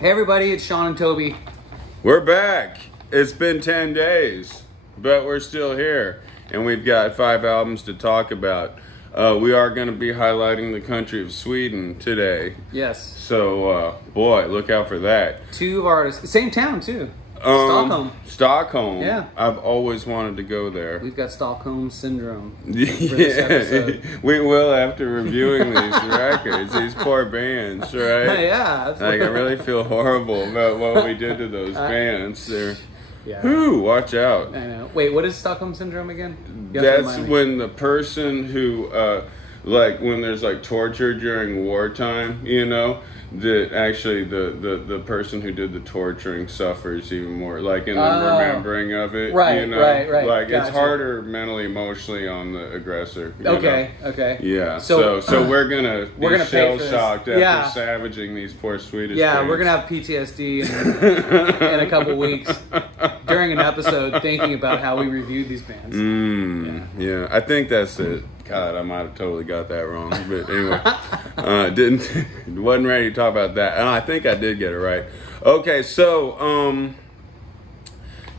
Hey everybody, it's Sean and Toby. We're back. It's been 10 days, but we're still here. And we've got 5 albums to talk about. We are going to be highlighting the country of Sweden today. Yes. So, boy, look out for that. 2 artists, same town too. Stockholm. Yeah. I've always wanted to go there. We've got Stockholm Syndrome. Yeah. We will after reviewing these records, these poor bands, right? Yeah, absolutely. Like, I really feel horrible about what we did to those bands. They're, yeah. whew, watch out. I know. Wait, what is Stockholm Syndrome again? That's when the person who, like, when there's like torture during wartime, you know, that actually the person who did the torturing suffers even more, like in the remembering of it. Right, you know? right. Like, gotcha. it's harder mentally, emotionally on the aggressor. Okay, know? Okay. Yeah. So we're gonna be shell shocked after savaging these poor Swedish. Yeah, we're gonna have PTSD in a couple weeks during an episode thinking about how we reviewed these bands. Yeah, I think that's it. God, I might have totally got that wrong, but anyway, wasn't ready to talk about that. And I think I did get it right. Okay, so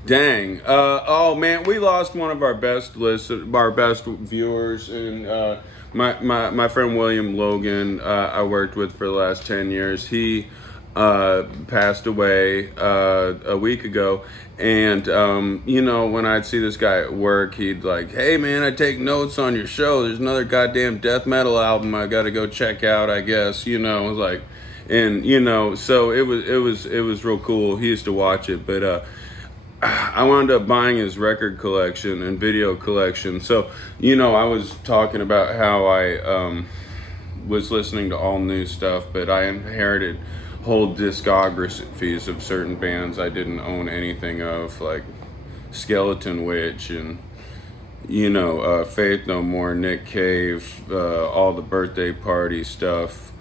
dang, oh man, we lost one of our best viewers, and my friend William Logan, I worked with for the last 10 years. He passed away a week ago, and you know, when I'd see this guy at work, he'd like, hey man, I take notes on your show, there's another goddamn death metal album I gotta go check out, I guess, you know, like, and you know, so it was real cool. He used to watch it, but I wound up buying his record collection and video collection. So, you know, I was talking about how I was listening to all new stuff, but I inherited whole discographies of certain bands I didn't own anything of, like Skeleton Witch and, you know, Faith No More, Nick Cave, all the Birthday Party stuff,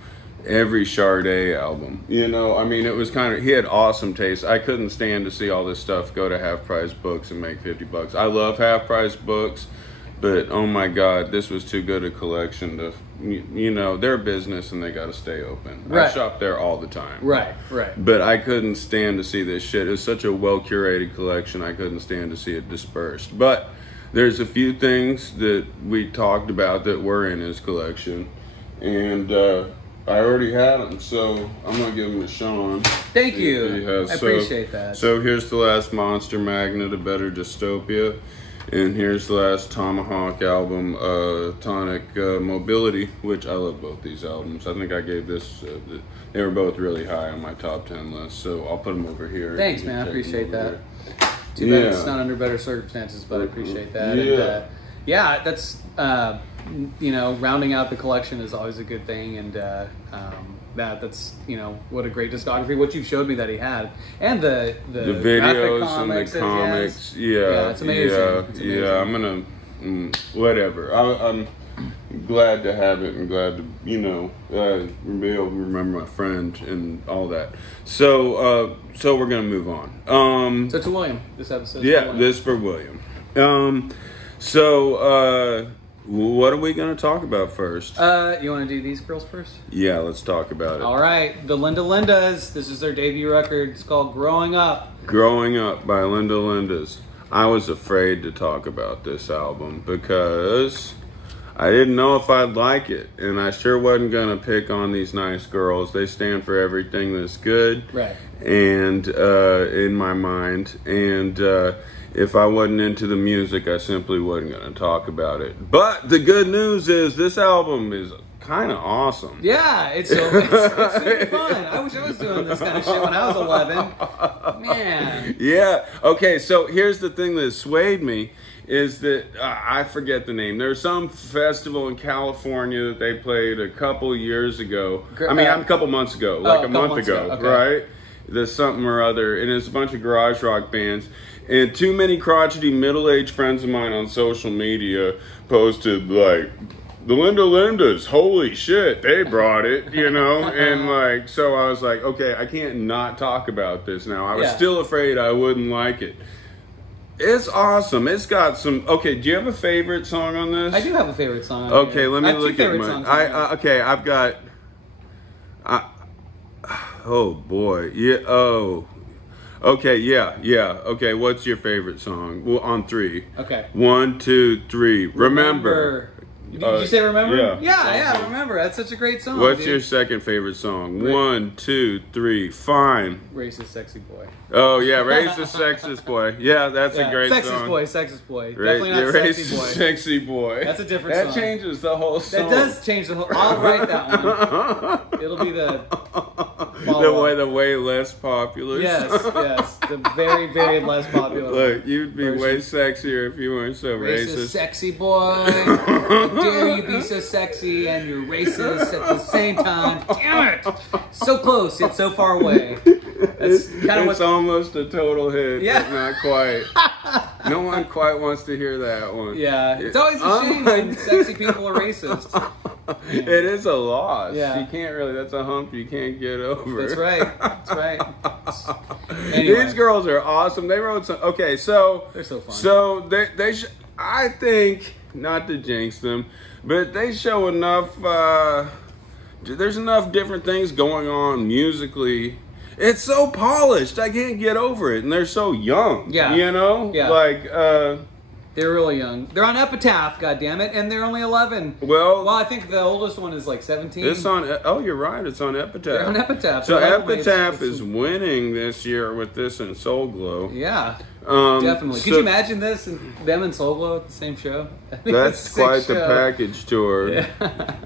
every Sade album. You know, I mean, it was kind of, he had awesome taste. I couldn't stand to see all this stuff go to Half Price Books and make $50. I love Half Price Books, but oh my God, this was too good a collection to, you know, their business and they got to stay open. Right. I shop there all the time. Right. But I couldn't stand to see this shit. It was such a well-curated collection, I couldn't stand to see it dispersed. But there's a few things that we talked about that were in his collection, and I already had them, so I'm going to give them to Sean. Thank you. I appreciate that. So here's the last Monster Magnet, A Better Dystopia. And here's the last Tomahawk album, Tonic Mobility, which I love both these albums. I think I gave this, they were both really high on my top 10 list, so I'll put them over here. Thanks, man. I appreciate that. Too bad it's not under better circumstances, but I appreciate that. Yeah. And, yeah, that's, you know, rounding out the collection is always a good thing, and that's, you know, what a great discography. What you've showed me that he had, and the videos and the comics. Yeah, it's amazing. Yeah. I'm gonna whatever. I'm glad to have it and glad to, you know, be able to remember my friend and all that. So we're gonna move on. So to William, this episode. Yeah, this for William. What are we going to talk about first? You want to do these girls first? Yeah, let's talk about it. All right, the Linda Lindas. This is their debut record. It's called Growing Up. Growing Up by Linda Lindas. I was afraid to talk about this album because I didn't know if I'd like it. And I sure wasn't going to pick on these nice girls. They stand for everything that's good. Right. And in my mind. And if I wasn't into the music, I simply wasn't going to talk about it. But the good news is this album is kind of awesome. Yeah, it's super fun. I wish I was doing this kind of shit when I was 11. Man. Yeah. Okay, so here's the thing that swayed me is that I forget the name. There's some festival in California that they played a couple years ago. A couple months ago, like a month ago, okay. Right? There's something or other, and it's a bunch of garage rock bands. And too many crotchety middle-aged friends of mine on social media posted, like, the Linda Lindas, holy shit, they brought it, you know? And, like, so I was like, okay, I can't not talk about this now. I was still afraid I wouldn't like it. It's awesome. It's got some... Okay, do you have a favorite song on this? I do have a favorite song. Okay, let me look at mine. Okay, I've got... Oh boy. Yeah. Oh. Okay. Yeah. Yeah. Okay. What's your favorite song? Well, on 3. Okay. 1, 2, 3. Remember. Did you say Remember? Yeah. Yeah, Remember. That's such a great song. What's dude. your second favorite song? 1, 2, 3. Fine. Racist Sexy Boy. Oh yeah, Racist Sexist Boy. Yeah, that's a great song. Sexist Boy. Definitely not Sexy Racist Boy. Sexy Boy. That's a different That song. changes the whole song. That does change the whole. I'll write that one. It'll be the the way less popular. Yes, the very, very less popular. Look, you'd be way sexier if you weren't so racist. Sexy boy. How dare you be so sexy and you're racist at the same time? Damn it! So close yet so far away. That's kind of It's almost a total hit, Yeah. but not quite. No one quite wants to hear that one. Yeah, it's always a shame when sexy people are racist. It is a loss. Yeah. You can't really, that's a hump you can't get over. That's right. That's right. Anyway. These girls are awesome. They wrote some, okay, so. They're so fun. So I think, not to jinx them, but they show enough, there's enough different things going on musically. It's so polished. I can't get over it. And they're so young. Yeah. You know? Yeah. Like, They're really young. They're on Epitaph, goddammit, and they're only 11. well, I think the oldest one is like 17. it's on, oh, you're right. It's on Epitaph. They're on Epitaph. So They're Epitaph is winning this year with this and Soul Glow. Yeah, Um, definitely. Could you imagine this and them and Soul Glow at the same show? That's quite the show. package tour. Yeah.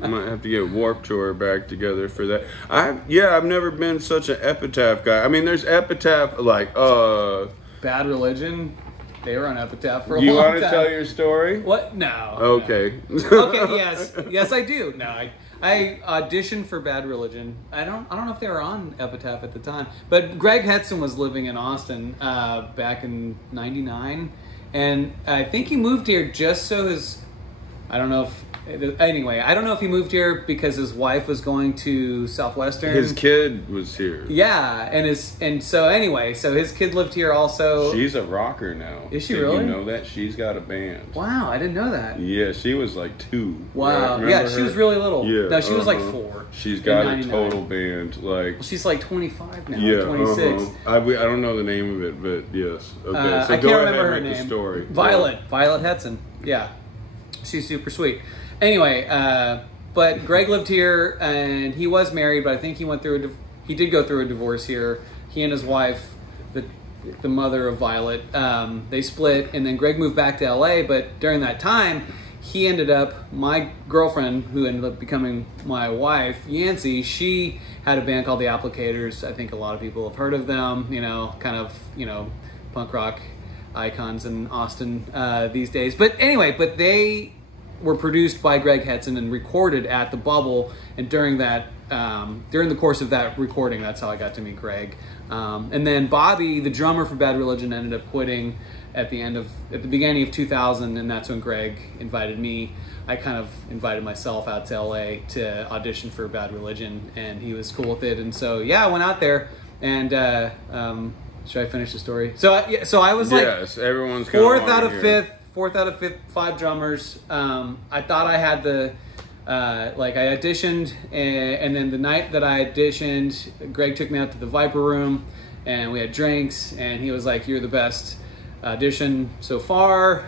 I might have to get Warped Tour back together for that. I've never been such an Epitaph guy. I mean, there's Epitaph like Bad Religion. They were on Epitaph for a You long want time. to tell your story? What? No. Okay. No. Okay. Yes, I do. No, I auditioned for Bad Religion. I don't know if they were on Epitaph at the time, but Greg Hetson was living in Austin back in '99, and I think he moved here just so his. I don't know if he moved here because his wife was going to Southwestern. His kid was here. Yeah, so his kid lived here also. She's a rocker now. Is she Did really? You know that? She's got a band. Wow, I didn't know that. Yeah, she was like 2. Wow. Right? Yeah, she was really little. Yeah. No, she was like 4. She's got a 99. total band. Like. Well, she's like 25 now, Yeah, 26. I don't know the name of it, but yes. Okay, so I can't go remember ahead her and make name. the story. Violet Hetson. Yeah, she's super sweet. Anyway, but Greg lived here and he was married, but I think he did go through a divorce here. He and his wife, the mother of Violet, they split, and then Greg moved back to LA. But during that time, he ended up, my girlfriend, who ended up becoming my wife, Yancey, she had a band called The Applicators. I think a lot of people have heard of them, kind of, punk rock icons in Austin these days. But anyway, they were produced by Greg Hetson and recorded at the Bubble. And during the course of that recording, that's how I got to meet Greg. And then Bobby, the drummer for Bad Religion, ended up quitting at the beginning of 2000, and that's when Greg invited me. I kind of invited myself out to LA to audition for Bad Religion, and he was cool with it. And so, I went out there, and should I finish the story? So I was like, yes, everyone's fourth out of fifth, 5 drummers. I thought I had I auditioned, and then the night that I auditioned, Greg took me out to the Viper Room, and we had drinks, and he was like, "You're the best audition so far.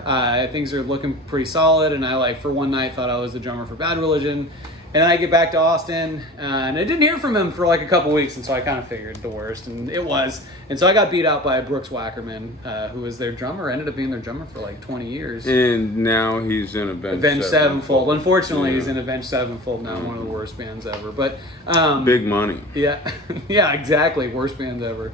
Things are looking pretty solid." And I for one night thought I was the drummer for Bad Religion. And then I get back to Austin, and I didn't hear from him for a couple weeks, and so I kind of figured the worst, and it was. And so I got beat out by Brooks Wackerman, who was their drummer, ended up being their drummer for 20 years. And now he's in Avenged Sevenfold. Unfortunately, he's in Avenged Sevenfold now, one of the worst bands ever. But big money. Yeah, yeah, exactly. Worst band ever.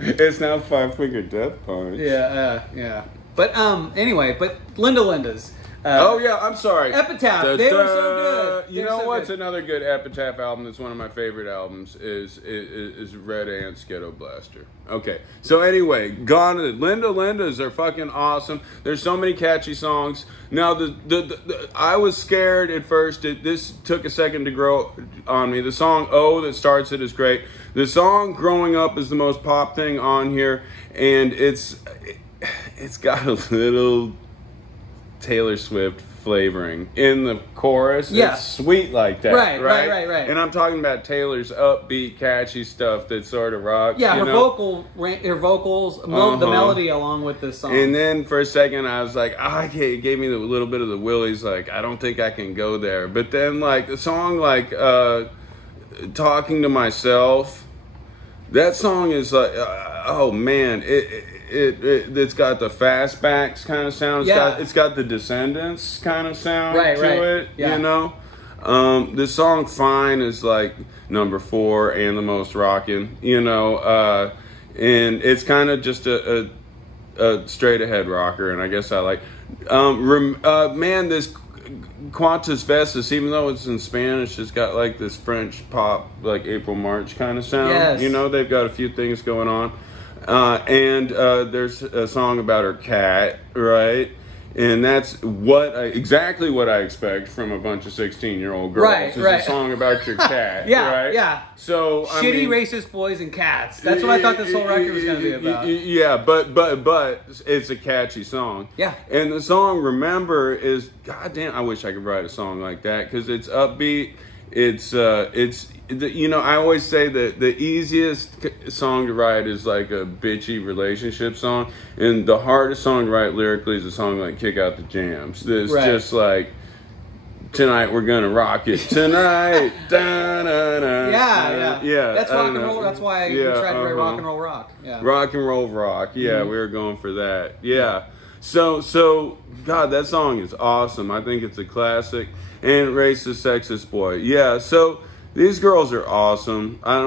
It's now 5 Finger Death Punch. Yeah. But anyway, Linda's. I'm sorry. Epitaph. They were so good. You know what's another good Epitaph album that's one of my favorite albums is Red Ant Ghetto Blaster. Okay. So anyway, Linda's are fucking awesome. There's so many catchy songs. Now I was scared at first. This took a second to grow on me. The song "Oh" that starts it is great. The song "Growing Up" is the most pop thing on here, and it's got a little Taylor Swift flavoring in the chorus. Yeah. It's sweet like that. Right. And I'm talking about Taylor's upbeat, catchy stuff that sort of rocks. Yeah, you her know? vocals, the melody along with the song. And then for a second I was like, it gave me a little bit of the willies, like, I don't think I can go there. But then, like, the song, like, Talking to Myself, that song is like, oh man, it's got the fastbacks kind of sound. It's got the Descendants kind of sound to it. Yeah. You know, the song "Fine" is like number 4 and the most rocking. You know, and it's kind of just a straight ahead rocker, and I guess I like. Man, this Quantas Vestas, even though it's in Spanish, it's got like this French pop, like April March kind of sound. Yes. You know, they've got a few things going on. And there's a song about her cat, right? And that's exactly what I expect from a bunch of 16-year-old girls. A song about your cat, right? Yeah. So shitty racist boys and cats. That's what I thought this whole record was going to be about. Yeah, but it's a catchy song. Yeah. And the song "Remember" is, goddamn, I wish I could write a song like that because it's upbeat. It's you know, I always say that the easiest song to write is like a bitchy relationship song, and the hardest song to write lyrically is a song like "Kick Out the Jams." It's just like, tonight we're gonna rock it tonight. Yeah. That's rock and roll. That's why we tried to write rock and roll rock. Yeah. Rock and roll rock. Yeah, we were going for that. Yeah. So God, that song is awesome. I think it's a classic. And Racist Sexist Boy. Yeah, so these girls are awesome. I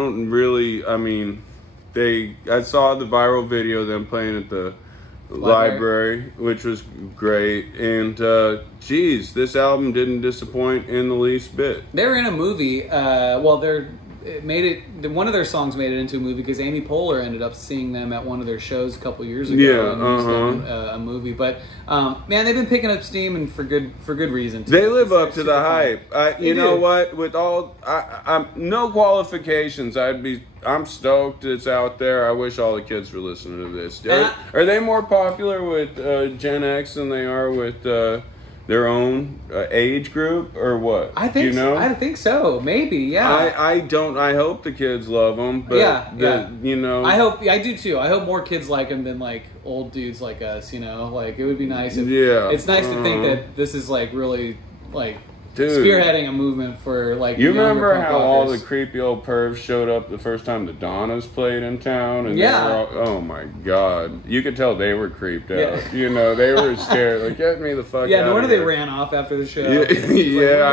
saw the viral video of them playing at the library, which was great. And, geez, this album didn't disappoint in the least bit. They're in a movie. One of their songs made it into a movie because Amy Poehler ended up seeing them at one of their shows a couple years ago. Yeah, and used them in a movie. But man, they've been picking up steam, and for good reason. They live up to the hype. You know what? With all, I'm no qualifications. I'm stoked it's out there. I wish all the kids were listening to this. Are they more popular with Gen X than they are with their own age group, or what? I think I think so. Maybe, yeah. I hope the kids love them, but you know, I do too. I hope more kids like them than like old dudes like us. You know, like it would be nice if it's nice to think that this is like really like spearheading a movement for like. You remember how all the creepy old pervs showed up the first time the Donnas played in town, and they were all, oh my god, you could tell they were creeped out. You know, they were scared. Like, get me the fuck out. Yeah, no wonder they ran off after the show. I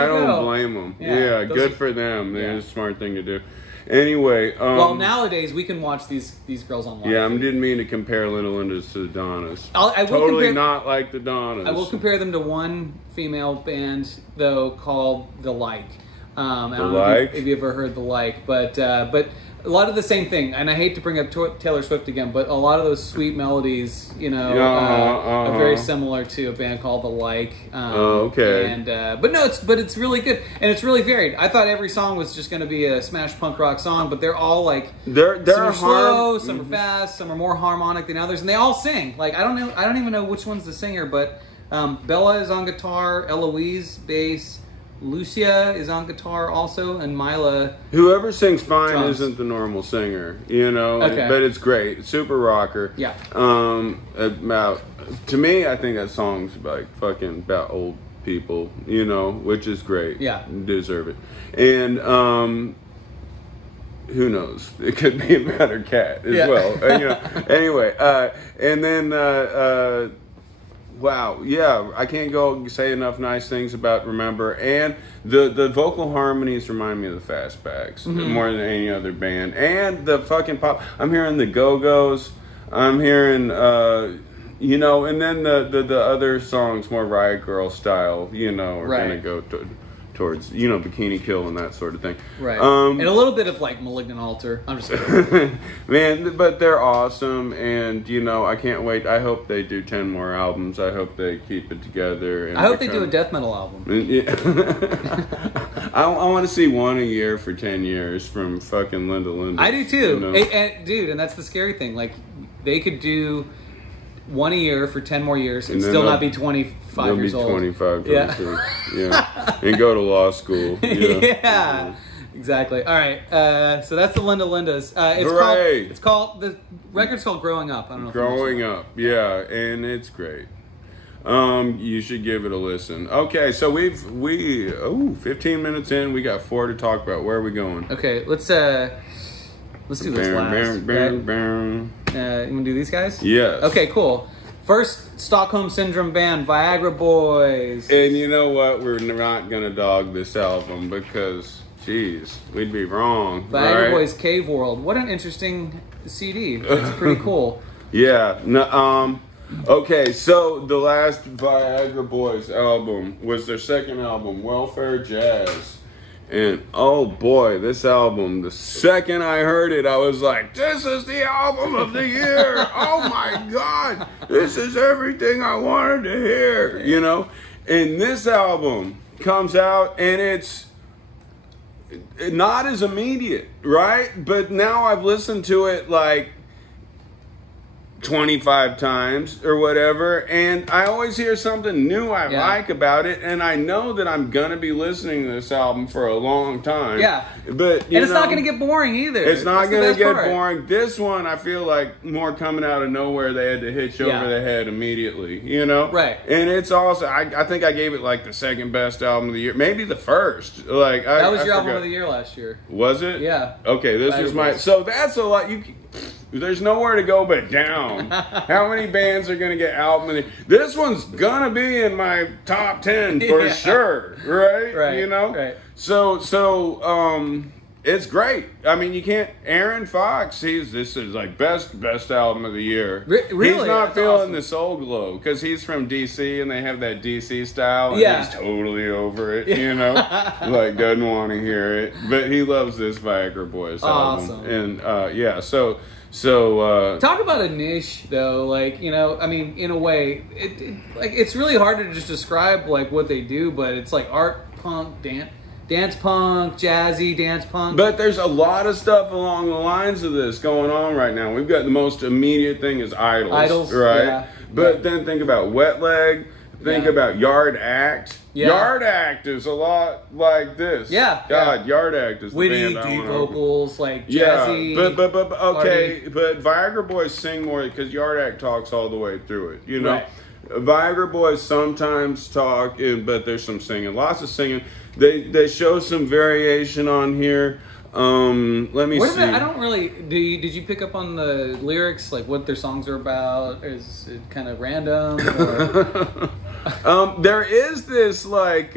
don't blame them. Yeah, good for them. It's a smart thing to do. Anyway, well, nowadays we can watch these girls online. Yeah, I didn't mean to compare Little Lindas to the Donnas. Not like the Donnas. I will compare them to one female band though called The Like. I don't know if you've ever heard The Like, but a lot of the same thing. And I hate to bring up Taylor Swift again, but a lot of those sweet melodies, you know, are very similar to a band called The Like. Okay. And but it's really good and it's really varied. I thought every song was just going to be a smash punk rock song, but they're all like they're some are slow, some are fast, some are more harmonic than others, and they all sing. Like I don't even know which one's the singer, but Bella is on guitar, Eloise bass. Lucia is on guitar also, and Mila. Whoever sings "Fine" drums. Isn't the normal singer, you know. Okay. But it's great. It's super rocker. Yeah. To me, I think that song's like fucking about old people, you know, which is great. Yeah. You deserve it. And who knows? It could be about her cat as well. You know. Anyway, and then. Wow, yeah, I can't say enough nice things about Remember, and the vocal harmonies remind me of the Fastbacks more than any other band, and the fucking pop. I'm hearing the Go-Go's, I'm hearing, you know, and then the other songs more Riot Girl style, you know, are gonna go towards, you know, Bikini Kill and that sort of thing. Right. And a little bit of like Malignant Altar. I'm just kidding. Man, but they're awesome, and you know, I can't wait. I hope they do 10 more albums. I hope they keep it together. And I hope they do a death metal album. Yeah. I want to see one a year for 10 years from fucking Linda. I do too. You know? And dude, and that's the scary thing. Like, they could do one a year for 10 more years and And then still not be 25 years old. 25, Yeah. 26. Yeah. And go to law school. Yeah. Exactly. All right. So that's the Linda Lindas. Hooray! It's called the record's called Growing Up. I don't know. Growing Up. Yeah, and it's great. You should give it a listen. Okay, so 15 minutes in, we got 4 to talk about. Where are we going? Okay, let's do this last. You want to do these guys? Yes. Okay, cool. First, Stockholm Syndrome band, Viagra Boys. And you know what? We're not going to dog this album because, geez, we'd be wrong. Viagra right? Boys Cave World. What an interesting CD. That's pretty cool. Yeah. No, okay, so the last Viagra Boys album was their second album, Welfare Jazz. And oh boy, this album, the second I heard it, I was like, this is the album of the year. Oh my God, this is everything I wanted to hear, you know? And this album comes out and it's not as immediate, right? But now I've listened to it like 25 times or whatever, and I always hear something new I like about it, and I know that I'm gonna be listening to this album for a long time. Yeah, but and it's not gonna get boring either. It's not That's gonna get part. boring. This one, I feel like more coming out of nowhere. They had to hit you over the head immediately, you know. Right. And it's also, I think I gave it like the second best album of the year, maybe the first. Like that was your album of the year last year. Was it? Yeah. Okay, this was my. So that's a lot. There's nowhere to go but down. How many bands are going to get album of the year? This one's going to be in my top 10 for sure, right? Right. You know? Right. So it's great. I mean, you can't. Aaron Fox, this is like best album of the year. Really? He's not That's feeling awesome. the soul glow because he's from DC and they have that DC style. And Yeah. he's totally over it, you know? Like, doesn't want to hear it. But he loves this Viagra Boys album. Awesome. And yeah, so talk about a niche though, like, you know, I mean, in a way, it's really hard to just describe like what they do, but it's like art punk, dance punk, jazzy dance punk. But there's a lot of stuff along the lines of this going on right now. We've got the most immediate thing is Idols, right? Yeah. But then think about Wet Leg. Think about Yard Act. Yeah. Yard Act is a lot like this. Yeah. God, Yard Act is witty, the band I deep wanna vocals, like Yeah, jazzy. but okay, party. but Viagra Boys sing more because Yard Act talks all the way through it. You know, Right. Viagra Boys sometimes talk, but there's some singing, lots of singing. They show some variation on here. Let me see. I don't really. Did you pick up on the lyrics, like what their songs are about? Is it kind of random? Or? There is this like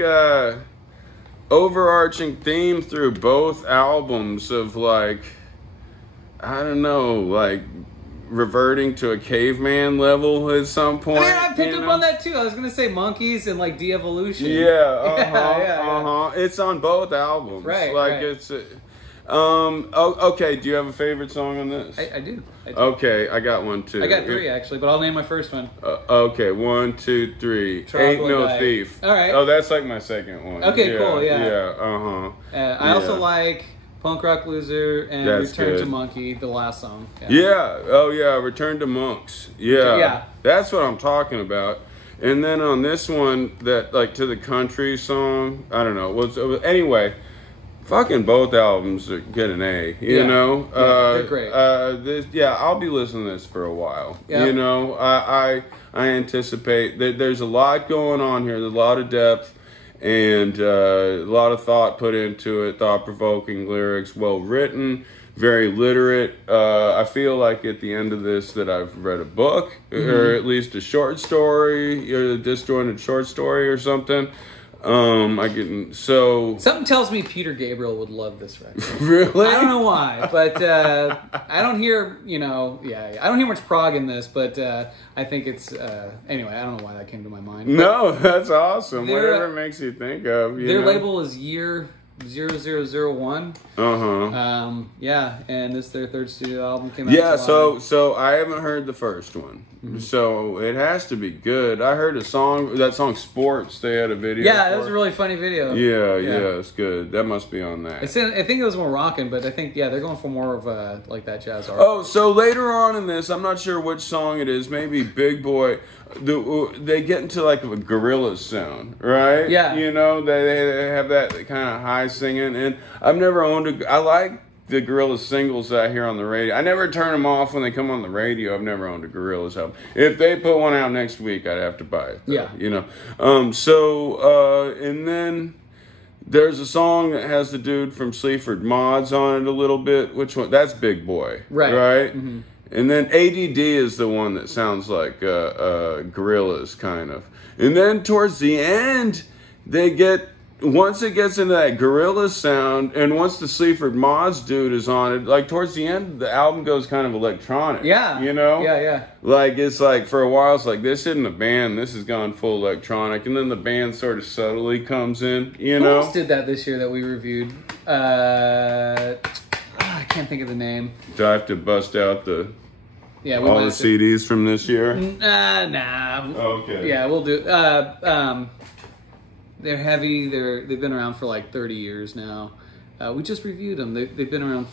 overarching theme through both albums of like, I don't know, like reverting to a caveman level at some point. I picked up on that too. I was gonna say monkeys and like de-evolution. Yeah, It's on both albums. Right, Like right. it's. Okay. Do you have a favorite song on this? I do. Okay, I got one too. I got 3 actually, but I'll name my first one. Okay, 1, 2, 3. Trouble Ain't No Guy. Thief. All right. Oh, that's like my second one. Okay, cool, yeah. Yeah. I also like Punk Rock Loser and That's Return to good. Monkey, the last song. Yeah. Oh yeah. Return to Monks. Yeah. Yeah. That's what I'm talking about. And then on this one, that like to the country song. I don't know. Anyway. Fucking both albums get an A, you know. They're great. I'll be listening to this for a while. Yep. You know, I anticipate that there's a lot going on here. There's a lot of depth and a lot of thought put into it. Thought-provoking lyrics, well written, very literate. I feel like at the end of this that I've read a book or at least a short story, or a disjointed short story or something. Something tells me Peter Gabriel would love this record. Really? I don't know why, but I don't hear, I don't hear much prog in this, but I think it's, anyway, I don't know why that came to my mind. No, that's awesome. Their- Whatever it makes you think of. Their label is Year 0001. Yeah, and this their third studio album came out. Yeah, July. so I haven't heard the first one, so it has to be good. I heard that song "Sports." They had a video. Yeah, that was a really funny video. Yeah, it's good. That must be on that. I think it was more rockin', but I think they're going for more of like that jazz art. Oh, so later on in this, I'm not sure which song it is. Maybe Big Boy. They get into like a gorilla sound, right? Yeah. You know, they have that kind of high singing, and I've never owned I like the Gorillaz singles that I hear on the radio. I never turn them off when they come on the radio. I've never owned a Gorillaz album. If they put one out next week, I'd have to buy it, though, yeah. You know. And then there's a song that has the dude from Sleaford Mods on it a little bit. Which one? That's Big Boy. Right? Mm-hmm. And then ADD is the one that sounds like Gorillaz, kind of. And then towards the end, once it gets into that Gorillaz sound, and once the Sleaford Mods dude is on it, like towards the end, the album goes kind of electronic. Yeah. You know? Yeah. Like, it's like, for a while, it's like, this isn't a band, this has gone full electronic. And then the band sort of subtly comes in, you know? Who else did that this year that we reviewed? I can't think of the name. Do I have to bust out all the CDs from this year? Nah. Okay. Yeah, we'll do. They're heavy. They've been around for like 30 years now. We just reviewed them. They've been around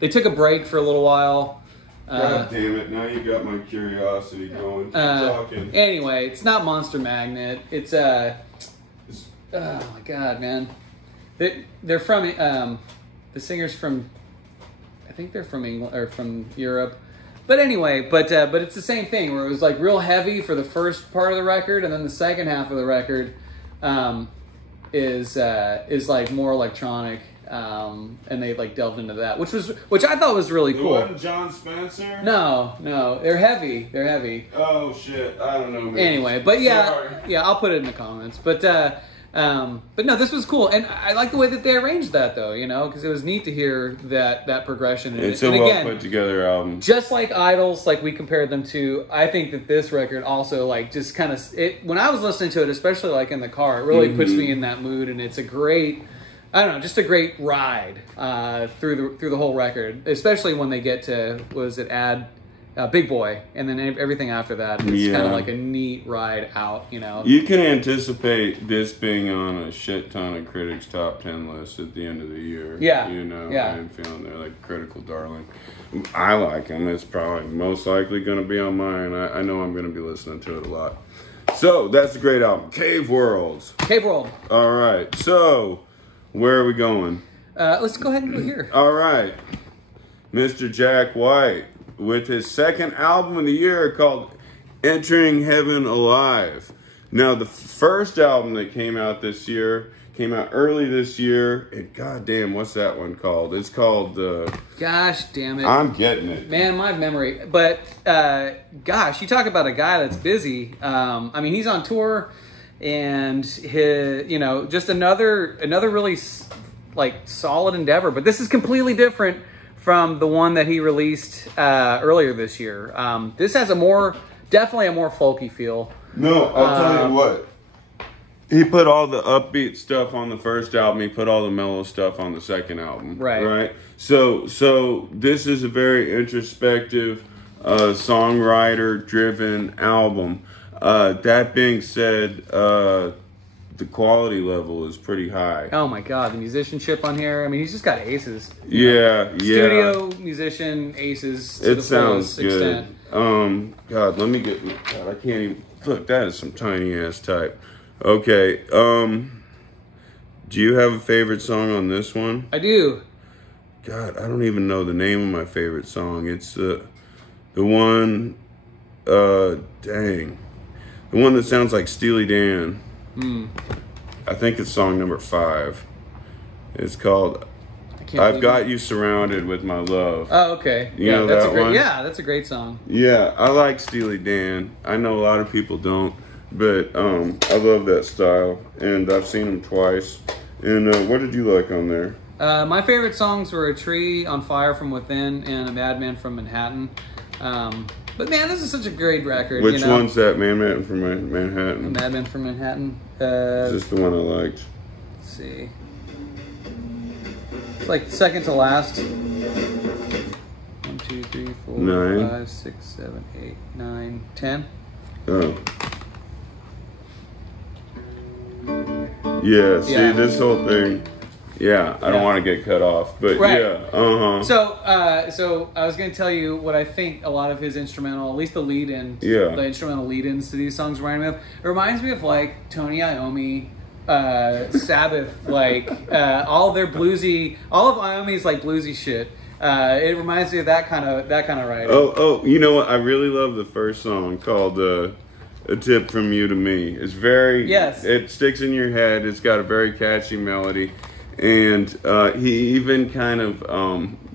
they took a break for a little while. God damn it! Now you got my curiosity going. Keep talking. Anyway, it's not Monster Magnet. It's oh my god, man. They're from the singer's from. I think they're from England or from Europe. But anyway, but it's the same thing where it was like real heavy for the first part of the record, and then the second half of the record is like more electronic, and they like delved into that, which I thought was really cool. It wasn't John Spencer? No, they're heavy. Oh shit, I don't know. Man. Anyway, but yeah, I'll put it in the comments. But no, this was cool, and I like the way that they arranged that, though, you know, because it was neat to hear that progression. It's a well put together album. Just like Idols, like we compared them to, I think that this record also, like, just kind of, when I was listening to it, especially like in the car, it really puts me in that mood, and it's a great, I don't know, just a great ride through the whole record, especially when they get to, Big Boy, and then everything after that. It's kind of like a neat ride out, you know. You can anticipate this being on a shit ton of critics' top 10 lists at the end of the year. Yeah. You know, yeah. I'm feeling they're like critical darling. I like them. It's probably most likely going to be on mine. I know I'm going to be listening to it a lot. So, that's a great album. Cave Worlds. Cave World. All right. So, where are we going? Let's go ahead and go here. All right. Mr. Jack White, with his second album of the year called Entering Heaven Alive. Now, the first album that came out early this year, and goddamn, what's that one called? It's called, Gosh damn it. I'm getting it. Man, my memory. But, gosh, you talk about a guy that's busy. I mean, he's on tour, and just another really, like, solid endeavor. But this is completely different from the one that he released earlier this year. This has definitely a more folky feel. No, I'll tell you what. He put all the upbeat stuff on the first album. He put all the mellow stuff on the second album. Right. So this is a very introspective, songwriter-driven album. That being said, the quality level is pretty high. Oh my god, the musicianship on here. I mean, he's just got aces. Studio musician aces to the fullest extent. God, let me get. God, I can't even. Look, that is some tiny ass type. Okay. Do you have a favorite song on this one? I do. God, I don't even know the name of my favorite song. It's the one. The one that sounds like Steely Dan. I think it's song number 5. It's called I've Got You Surrounded with My Love. Oh, okay. You know that one? Yeah, that's a great song. Yeah, I like Steely Dan. I know a lot of people don't, but I love that style, and I've seen them twice. And what did you like on there? My favorite songs were A Tree on Fire from Within and A Madman from Manhattan. But man, this is such a great record. Which one's that, Madman from Manhattan? A Madman from Manhattan. Is this the one I liked? Let's see. It's like second to last. 1, 2, 3, 4, 9. 5, 6, 7, 8, 9, 10. Oh. Yeah, see, Yeah. this whole thing. Yeah, I don't want to get cut off, but Right. yeah, So I was going to tell you what I think a lot of his instrumental, at least the lead-in, Yeah. the instrumental lead-ins to these songs remind me of. It reminds me of like Tony Iommi, Sabbath, like all of their bluesy, all of Iommi's like bluesy shit. It reminds me of that kind of writing. Oh, you know what? I really love the first song called "A Tip from You to Me." It's very, it sticks in your head. It's got a very catchy melody. And he even kind of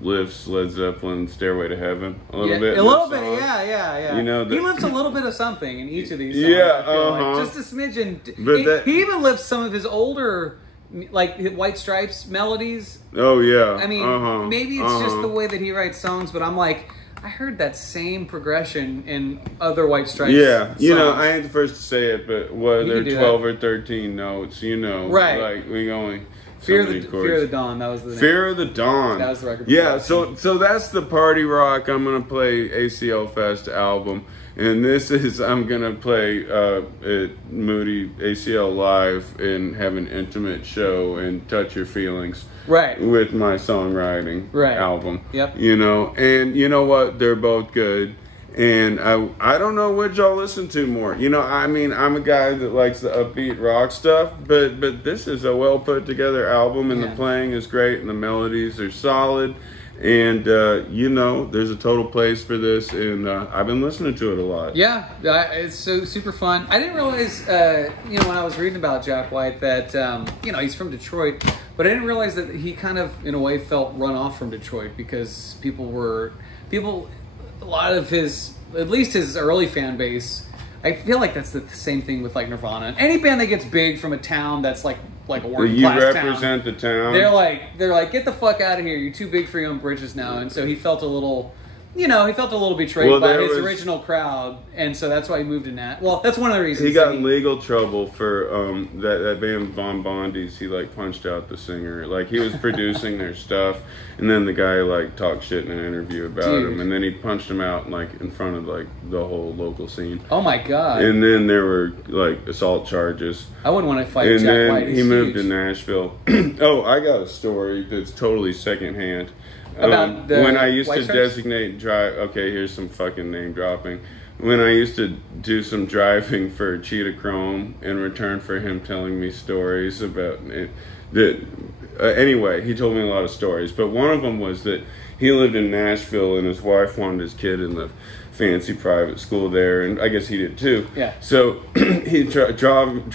lifts Led Zeppelin's "Stairway to Heaven" a little bit. A little bit, yeah. You know, he lifts a little bit of something in each of these songs. Yeah, I feel like. Just a smidgen. But he even lifts some of his older, like White Stripes melodies. Oh yeah. I mean, maybe it's just the way that he writes songs, but I'm like, I heard that same progression in other White Stripes. Yeah, songs. you know, I ain't the first to say it, but what You are can there do 12 that. or 13 notes? You know, Right. Like we only. Fear of the Dawn. That was the name. Fear of the Dawn. That was the record. Yeah, so that's the party rock. I'm gonna play ACL Fest album, and this is I'm gonna play at Moody ACL Live and have an intimate show and touch your feelings. Right. With my songwriting album. Yep. You know, and you know what? They're both good. And I don't know which I'll listen to more. You know, I mean, I'm a guy that likes the upbeat rock stuff, but this is a well put together album, and the playing is great, and the melodies are solid, and you know, there's a total place for this, and I've been listening to it a lot. Yeah, it's so super fun. I didn't realize, you know, when I was reading about Jack White that you know, he's from Detroit, but I didn't realize that he kind of, in a way, felt run off from Detroit because a lot of his, at least his early fan base, I feel like that's the same thing with like Nirvana. Any band that gets big from a town that's like a working class town. You represent the town. They're like, get the fuck out of here. You're too big for your own britches now. And so he felt a little, you know, betrayed by his original crowd, and so that's why he moved to Nat. Well, that's one of the reasons. He got in legal trouble for that band Von Bondi's. He like punched out the singer. Like he was producing their stuff, and then the guy like talked shit in an interview about him, and then he punched him out like in front of like the whole local scene. Oh my god! And then there were like assault charges. I wouldn't want to fight and Jack White. And then he moved to Nashville. Oh, I got a story that's totally secondhand. About when I used to White Stripes? designate drive, okay, here's some fucking name dropping. When I used to do some driving for Cheetah Chrome in return for him telling me stories about it, anyway, he told me a lot of stories, but one of them was that he lived in Nashville and his wife wanted his kid in the fancy private school there, and I guess he did too. Yeah. So he dropping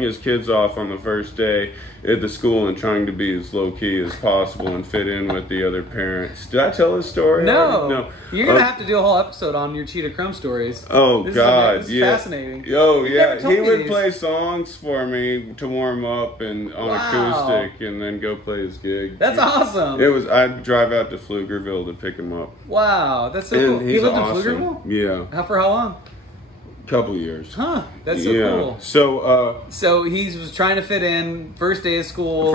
his kids off on the first day at the school and trying to be as low key as possible and fit in with the other parents. Did I tell this story? No. You're gonna have to do a whole episode on your Cheetah Chrome stories. Oh God, this is fascinating. Oh yeah, told he me would these. play songs for me to warm up and on acoustic, and then go play his gig. That's awesome. It was. I'd drive out to Pflugerville to pick him up. Wow, that's so cool. He's He lived awesome. in Pflugerville? Yeah. For how long? Couple years. Huh. That's so cool. So he was trying to fit in. First day of school.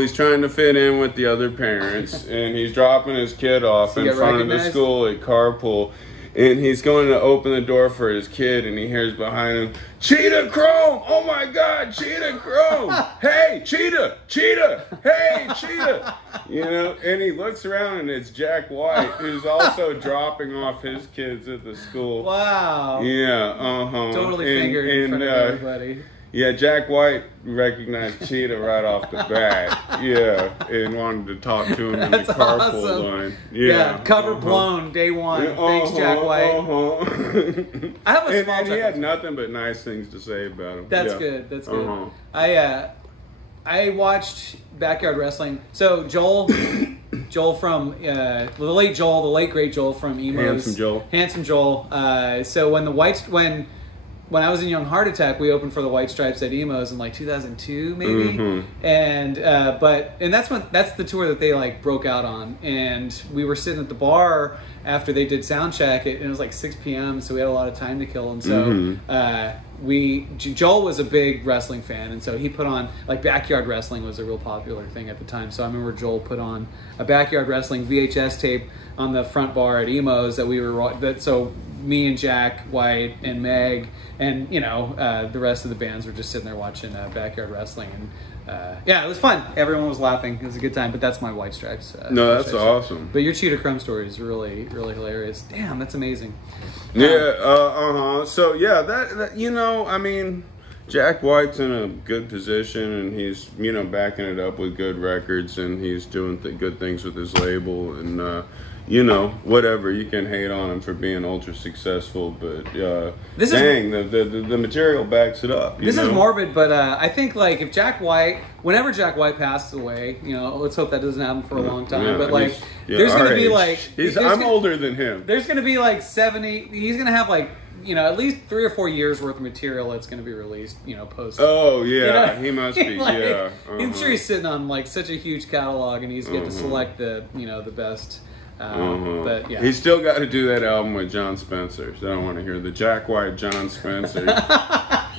He's trying to fit in with the other parents, and he's dropping his kid off in front of the school at carpool, and he's going to open the door for his kid, and he hears behind him, "Cheetah Chrome! Oh my God, Cheetah Chrome! Hey, Cheetah! Cheetah! Hey, Cheetah!" You know, and he looks around, and it's Jack White, who's also dropping off his kids at the school. Wow. Yeah, Totally fingered in front of everybody. Yeah, Jack White recognized Cheetah right off the bat. Yeah, and wanted to talk to him in the carpool line. Yeah, cover blown day one. Thanks, Jack White. I have a small. And he had nothing but nice things to say about him. That's good. That's good. I watched Backyard Wrestling. So Joel from the late great Joel from Emos. Handsome Joel. So when when I was in Young Heart Attack, we opened for the White Stripes at Emos in like 2002, maybe. And that's the tour that they like broke out on. And we were sitting at the bar after they did sound check, and it was like 6 p.m. So we had a lot of time to kill. And so Joel was a big wrestling fan, and so he put on like backyard wrestling was a real popular thing at the time. So I remember Joel put on a backyard wrestling VHS tape on the front bar at Emos that we were so me and Jack White and Meg and the rest of the bands were just sitting there watching backyard wrestling, and it was fun. Everyone was laughing. It was a good time. But that's my White Stripes. No, that's awesome. But your Cheetah Chrome story is really, really hilarious. Damn, that's amazing. So yeah, that I mean, Jack White's in a good position, and he's backing it up with good records, and he's doing good things with his label, and whatever, you can hate on him for being ultra successful, but the material backs it up. This is morbid, but I think like if whenever Jack White passes away, let's hope that doesn't happen for a long time. But like, there's going to be like, I'm older than him. There's going to be like 70. He's going to have like at least 3 or 4 years worth of material that's going to be released. Post. Oh yeah, he must be. Like, I'm sure he's sitting on like such a huge catalog, and he's getting to select the the best. But yeah, he's still got to do that album with John Spencer. So I don't want to hear the Jack White, John Spencer.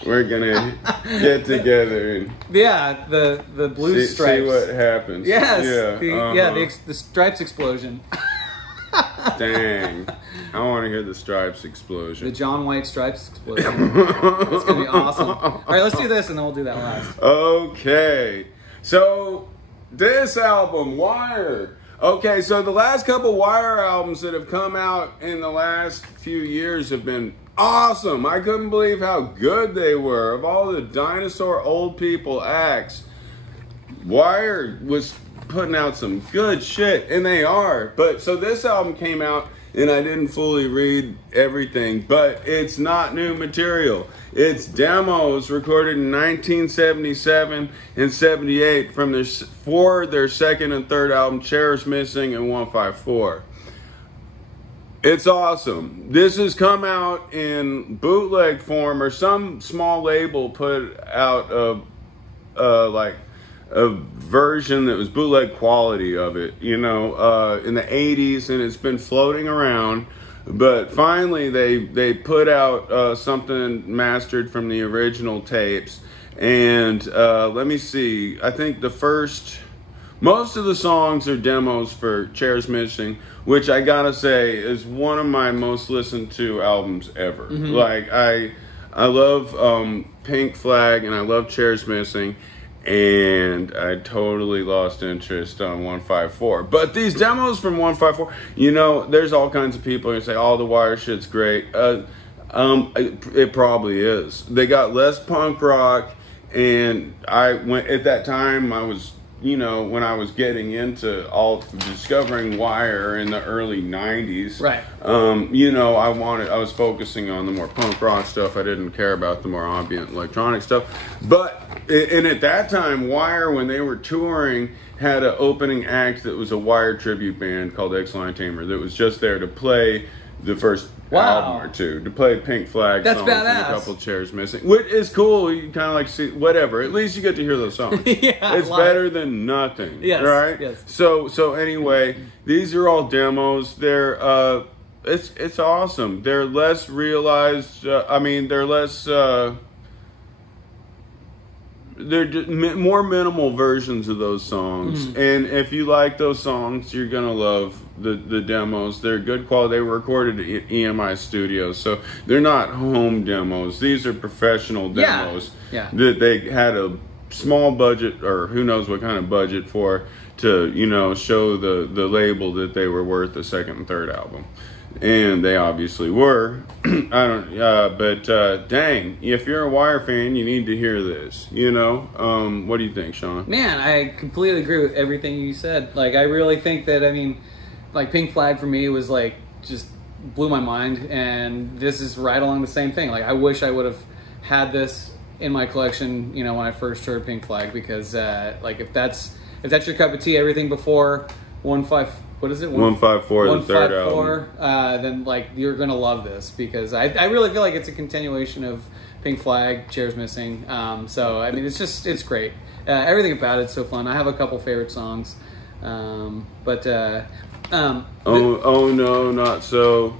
We're gonna get together and the Blue Stripes. See what happens. Yes, the Stripes explosion. Dang, I want to hear the Stripes explosion. The John White Stripes explosion. It's gonna be awesome. All right, let's do this and then we'll do that last. Okay, so this album, Wire. Okay, so the last couple Wire albums that have come out in the last few years have been awesome. I couldn't believe how good they were. Of all the dinosaur old people acts, Wire was putting out some good shit, and they are. But so this album came out, and I didn't fully read everything, but it's not new material. It's demos recorded in 1977 and 78 for their second and third album, Chairs Missing and 154. It's awesome. This has come out in bootleg form, or some small label put out a version that was bootleg quality of it, in the 80s, and it's been floating around. But finally, they put out something mastered from the original tapes. And let me see. I think most of the songs are demos for Chairs Missing, which I gotta say is one of my most listened to albums ever. Like I love Pink Flag, and I love Chairs Missing. And I totally lost interest on 154. But these demos from 154, there's all kinds of people who say, "Oh, the Wire shit's great." It probably is. They got less punk rock, and at that time I was, when I was getting into discovering Wire in the early 90s. Right. I was focusing on the more punk rock stuff. I didn't care about the more ambient electronic stuff. And at that time, Wire, when they were touring, had an opening act that was a Wire tribute band called X-Line Tamer that was just there to play the first album or two, to play Pink Flag songs and a couple Chairs Missing, which is cool. You kind of like see whatever. At least you get to hear those songs. It's better than nothing. Yes, right? Yes. So anyway, these are all demos. They're it's awesome. They're less realized. They're less. They're more minimal versions of those songs, and if you like those songs, you're gonna love the demos. They're good quality. They were recorded at EMI Studios, so they're not home demos. These are professional demos that they had a small budget, or who knows what kind of budget for, to show the label that they were worth a second and third album. And they obviously were. But dang, if you're a Wire fan, you need to hear this. What do you think, Sean? Man, I completely agree with everything you said. Like, I really think that, like Pink Flag for me was like just blew my mind, and this is right along the same thing. Like, I wish I would have had this in my collection, when I first heard Pink Flag, because like if that's your cup of tea, everything before what is it? 154, the third album. 154. Then like you're gonna love this because I really feel like it's a continuation of Pink Flag, Chairs Missing. So I mean it's great. Everything about it's so fun. I have a couple favorite songs, oh no, not so.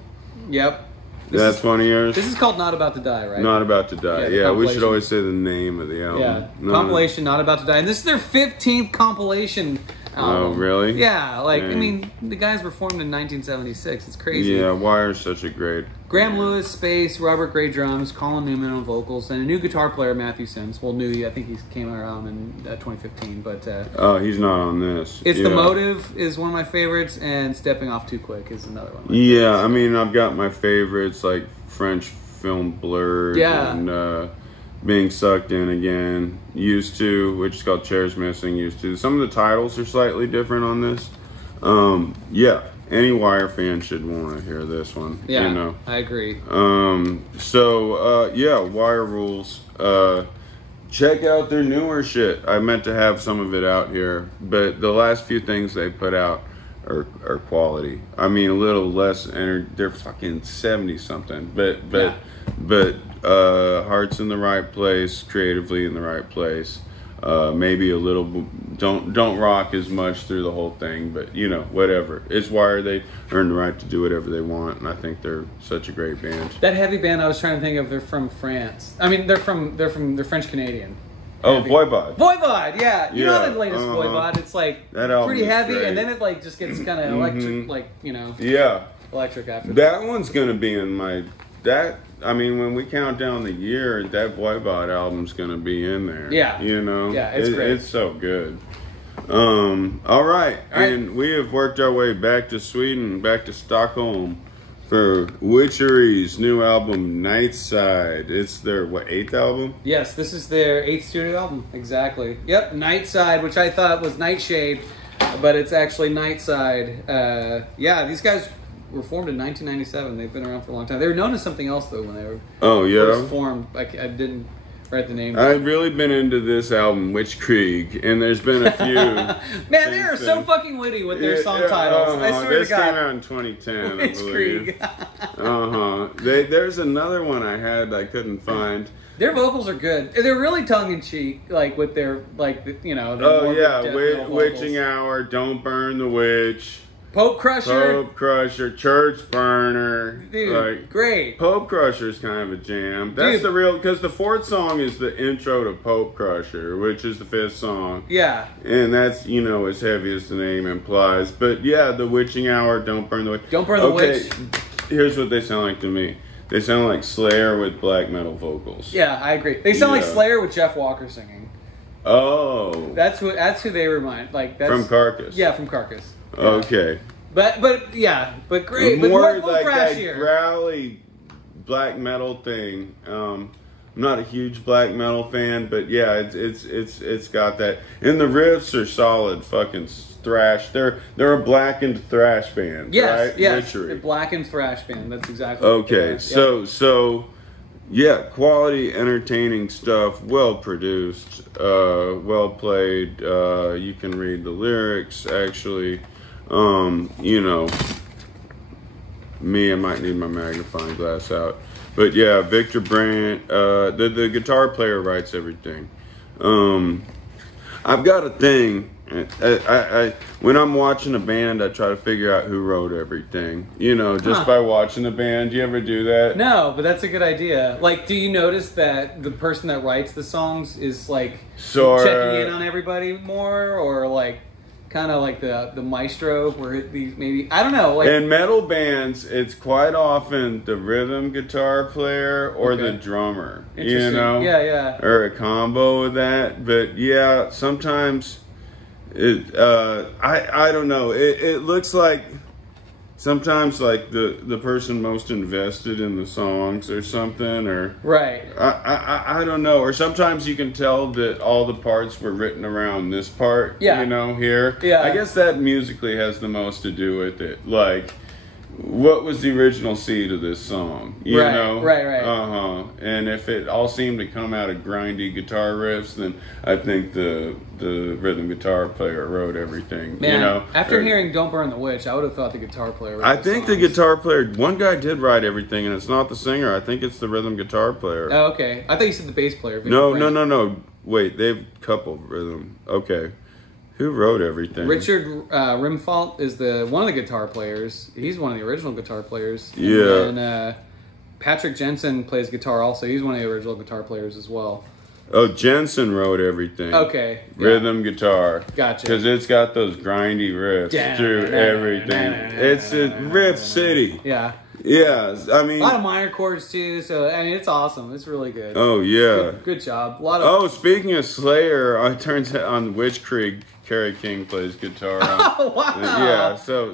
Yep. That's one of yours? This is called Not About to Die, right? Not About to Die. Yeah, we should always say the name of the album. Yeah, compilation, Not About to Die. And this is their 15th compilation album. Oh, really? Yeah, like, Dang. I mean, the guys were formed in 1976. It's crazy. Yeah, Wire's such a great... Graham Lewis, Space, Robert Gray drums, Colin Newman on vocals, and a new guitar player, Matthew Sims. Well, new, I think he came around in 2015, but... oh, he's not on this. It's The Motive is one of my favorites, and Stepping Off Too Quick is another one. Yeah, I mean, I've got my favorites, like French Film Blurred, and Being Sucked In Again, Used To, which is called Chairs Missing, Used To. Some of the titles are slightly different on this. Yeah. Any Wire fan should want to hear this one. Yeah, you know? I agree. Yeah, Wire rules. Check out their newer shit. I meant to have some of it out here, but the last few things they put out are quality. I mean, a little less, they're fucking 70-something, but heart's in the right place, creatively in the right place. Maybe a little, don't rock as much through the whole thing, but you know, whatever. It's Wire. They earn the right to do whatever they want, and I think they're such a great band. That heavy band I was trying to think of, they're from France. I mean, they're French Canadian. Oh, Voivod. Voivod, yeah. You know the latest Voivod. It's like pretty heavy, great. and then it like just gets kind of electric, like electric after. That one's gonna be in my I mean, when we count down the year, that Voivod album's gonna be in there. Yeah. You know? Yeah, it's great. It's so good. All right. And we have worked our way back to Sweden, back to Stockholm for Witchery's new album, Nightside. It's their, 8th album? Yes, this is their 8th studio album. Exactly. Yep, Nightside, which I thought was Nightshade, but it's actually Nightside. Yeah, these guys were formed in 1997. They've been around for a long time. They were known as something else, though, when they were first formed. I didn't write the name. I've really been into this album, Witchkrieg, and there's been a few. Man, they are so fucking witty with their song titles. I swear to God. This came out in 2010, I believe. There's another one I had I couldn't find. Their vocals are good. They're really tongue-in-cheek, like with their, like, you know. Witching Hour, Don't Burn the Witch. Pope Crusher, Church Burner. Dude, like, great. Pope Crusher's kind of a jam. That's the real, because the 4th song is the intro to Pope Crusher, which is the 5th song. Yeah. And that's, you know, as heavy as the name implies. But yeah, the Witching Hour, Don't Burn the Witch. Don't Burn the Witch. Here's what they sound like to me. They sound like Slayer with black metal vocals. Yeah, I agree. They sound like Slayer with Jeff Walker singing. Oh. That's who they remind. Like that's from Carcass. Yeah, from Carcass. Yeah. Okay. But great. More but like crashier. that growly black metal thing. I'm not a huge black metal fan, but yeah, it's got that. And the riffs are solid, fucking thrash. They're a blackened thrash band. Yes, right? yes. Witchery. A blackened thrash band. That's exactly. Okay, what they are. so. Yeah, quality, entertaining stuff, well produced, well played. You can read the lyrics, actually. You know, I might need my magnifying glass out. But yeah, Victor Brandt, the guitar player writes everything. I've got a thing. I when I'm watching a band, I try to figure out who wrote everything. You know, just by watching the band. Do you ever do that? No, but that's a good idea. Like, do you notice that the person that writes the songs is like checking in on everybody more, or like kind of like the maestro, where these maybe I don't know. Like in metal bands, it's quite often the rhythm guitar player or the drummer. You know, yeah, or a combo of that. But yeah, sometimes. I don't know. It looks like sometimes like the person most invested in the songs or something, or right. I don't know. Or sometimes you can tell that all the parts were written around this part. Yeah. You know, here. Yeah. I guess that musically has the most to do with it. Like, what was the original seed of this song? You know? Right. And if it all seemed to come out of grindy guitar riffs, then I think the rhythm guitar player wrote everything. Man, you know? after hearing "Don't Burn the Witch," I would have thought the guitar player wrote I the think songs. the guitar player, one guy did write everything, and it's not the singer. I think it's the rhythm guitar player. Oh, okay. I thought you said the bass player. No. Wait, they've coupled rhythm. Okay. Who wrote everything? Richard Rimfault is one of the guitar players. He's one of the original guitar players. Yeah. And Patrick Jensen plays guitar also. He's one of the original guitar players as well. Oh, Jensen wrote everything. Okay. Rhythm guitar. Gotcha. Because it's got those grindy riffs through everything. It's a riff city. Yeah. Yeah, I mean... A lot of minor chords, too, so, I mean, it's awesome. It's really good. Oh, yeah. Good job. A lot of... Speaking of Slayer, it turns out on Witchery, Kerry King plays guitar. Oh, wow. Yeah, so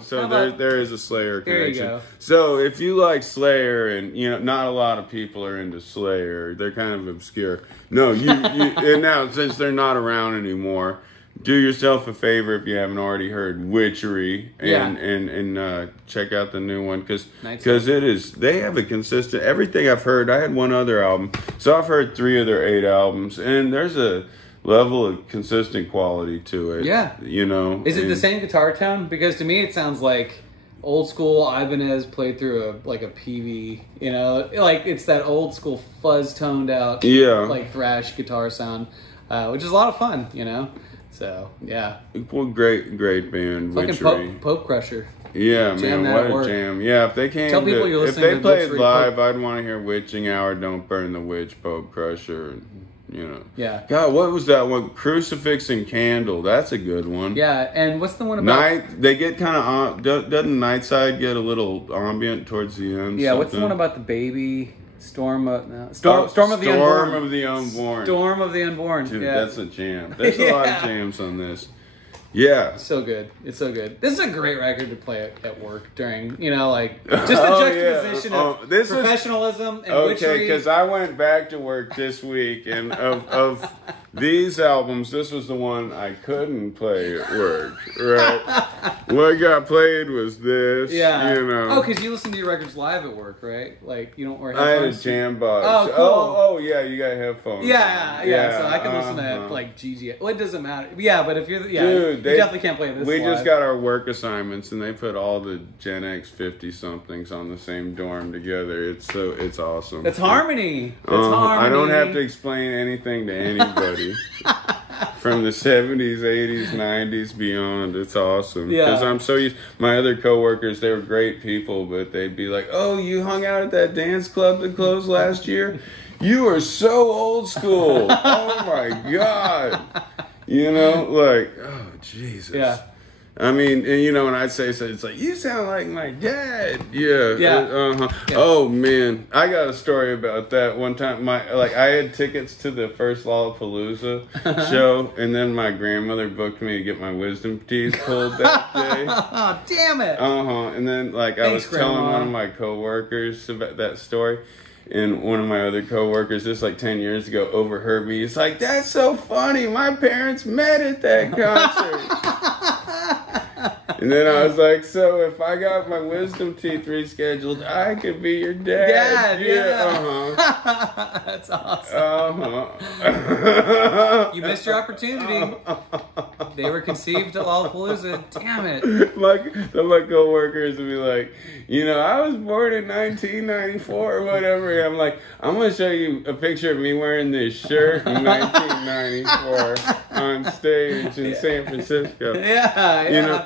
there is a Slayer connection. There you go. So if you like Slayer, and you know, not a lot of people are into Slayer, they're kind of obscure. No, you and now since they're not around anymore, do yourself a favor if you haven't already heard Witchery and check out the new one because it is, they have a consistent, everything I've heard. I had one other album, so I've heard 3 of their 8 albums, and there's a level of consistent quality to it. Yeah. You know. Is it the same guitar tone? Because to me it sounds like old school Ibanez played through a PV, you know, like it's that old school fuzz toned out like thrash guitar sound, which is a lot of fun, you know. So yeah. Well, great band. Fucking Pope Crusher. Yeah, jam man, what a jam. Yeah, if they came Tell people you're if listening they to played Witchery live, I'd want to hear Witching Hour, Don't Burn the Witch, Pope Crusher, you know. Yeah. God, what was that one? Crucifix and Candle. That's a good one. Yeah, and what's the one about... Night, they get kind of... doesn't Nightside get a little ambient towards the end? Yeah, what's the one about the baby... Storm of the Unborn. Storm of the Unborn. Storm of the Unborn. Dude, yeah. that's a jam. There's a lot of jams on this. Yeah. So good. It's so good. This is a great record to play at work during, you know, like, just the juxtaposition of professionalism and witchery. Okay, because I went back to work this week, and of these albums, this was the one I couldn't play at work, right? What got played was this, you know. Oh, because you listen to your records live at work, right? Like, you don't wear headphones? I had a jam box. Oh, cool. Oh, yeah, you got headphones. Yeah, so I can listen to, like, GG. Well, it doesn't matter. Yeah, but if you're, dude, you definitely can't play this We live. just got our work assignments, and they put all the Gen X 50-somethings on the same dorm together. It's awesome. It's harmony. It's harmony. I don't have to explain anything to anybody. From the 70s, 80s, 90s, beyond. It's awesome. Because I'm so used... My other coworkers, they were great people, but they'd be like, oh, you hung out at that dance club that closed last year? You are so old school. Oh, my God. You know, like, oh, Jesus. Yeah. I mean, and, you know, and I'd say, so it's like, you sound like my dad. Yeah. Oh, man. I got a story about that. One time, I had tickets to the first Lollapalooza show, and then my grandmother booked me to get my wisdom teeth pulled that day. Oh, damn it. And then, I was telling one of my coworkers about that story. And one of my other coworkers, this 10 years ago, overheard me. He's like, that's so funny. My parents met at that concert. And then I was like, so if I got my wisdom teeth rescheduled, I could be your dad. That's awesome. You missed your opportunity. They were conceived at Lollapalooza. Damn it. My coworkers would be like, you know, I was born in 1994 or whatever. And I'm like, I'm going to show you a picture of me wearing this shirt in 1994 on stage in San Francisco. You know,